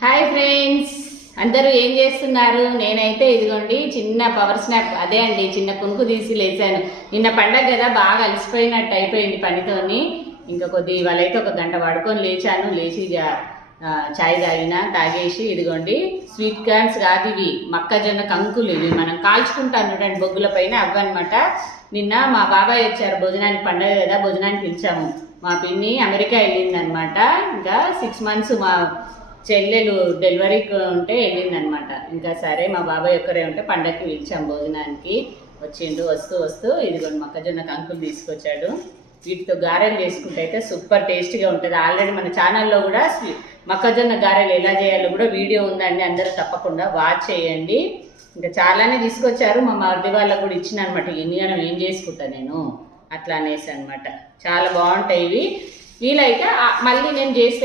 Hi friends, అందరూ ఏం చేస్తున్నారు? నేనైతే ఇదిగోండి చిన్న పవర్ స్నాప్, అదే అండి చిన్న పునుకు తీసి లేచాను. నిన్న పండగ కదా, బాగా అలసిపోయినట్టు అయిపోయింది పనితోని. ఇంకా వాళ్ళైతే ఒక గంట పడుకొని లేచాను. లేచి చాయ్ తాగేసి ఇదిగోండి స్వీట్ కార్న్స్ కాదు, ఇవి మొక్కజొన్న కంకులు. ఇవి మనం కాల్చుకుంటాం చూడండి బొగ్గుల పైన, అవ్వనమాట. నిన్న మా బాబాయ్ వచ్చారు భోజనానికి, పండగ కదా భోజనానికి పిలిచాము. మా పిన్ని అమెరికా వెళ్ళిందనమాట. ఇంకా 6 months మా చెల్లెలు డెలివరీకి ఉంటే వెళ్ళిందనమాట. ఇంకా సరే మా బాబాయ్ ఒక్కరే ఉంటే పండగకి పిలిచాం భోజనానికి. వచ్చిండు. వస్తూ ఇదిగోండి మొక్కజొన్న కంకులు తీసుకొచ్చాడు. వీటితో గారెలు చేసుకుంటే అయితే సూపర్ టేస్టీగా ఉంటుంది. ఆల్రెడీ మన ఛానల్లో కూడా మొక్కజొన్న గారెలు ఎలా చేయాలో కూడా వీడియో ఉందండి, అందరూ తప్పకుండా వాచ్ చేయండి. ఇంకా చాలానే తీసుకొచ్చారు. మా మరిది వాళ్ళకు కూడా ఇచ్చిన అనమాట. ఎన్నిగానం ఏం చేసుకుంటా నేను అట్లా అనేసి అనమాట. చాలా బాగుంటాయి ఇవి. వీలైతే మళ్ళీ నేను చేస్తే